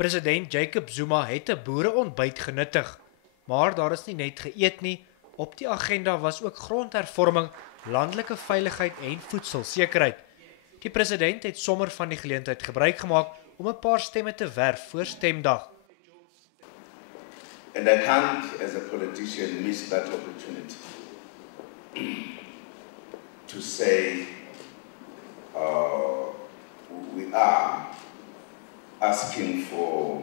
President Jacob Zuma het 'n boereontbyt genuttig, maar daar is nie net geëet nie. Op die agenda was ook grondhervorming, landelike veiligheid en voedselsekerheid. Die president het sommer van die geleentheid gebruik gemaak om 'n paar stemme te werf voor stemdag. And I can't, as a politician, miss that opportunity to say we are asking for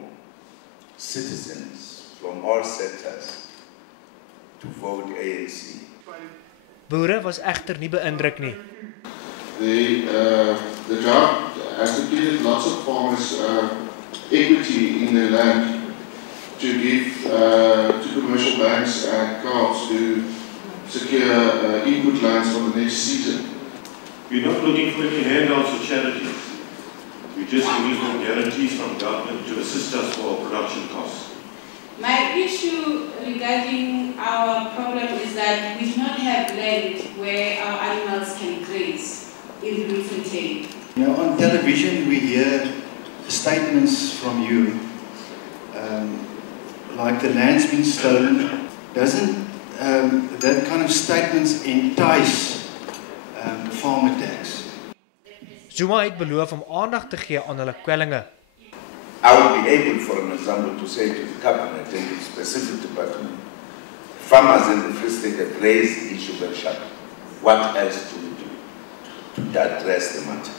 citizens from all sectors to vote ANC. Boere was egter nie beïndruk nie. The drought has depleted lots of farmers' equity in their land to give to commercial banks and co-ops to secure input lines for the next season. We're not looking for any handouts or charities. We're just looking for guarantees from government to assist us for our production costs. My issue regarding our problem is that we do not have land where our animals can graze in Bloemfontein. On television we hear statements from you, like the land's been stolen. Doesn't that kind of statements entice farm attacks? Zuma het beloof om aandag te gee aan hulle kwellinge. I would be able, for an example, to say to the cabinet and the specific department, farmers in the Free State have raised the issue very sharp. What else do we do to address the matter?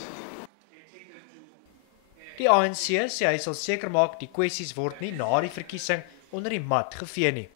Die ANC sê hy sal seker maak die kwessies word nie na die verkiesing onder die mat gevee nie.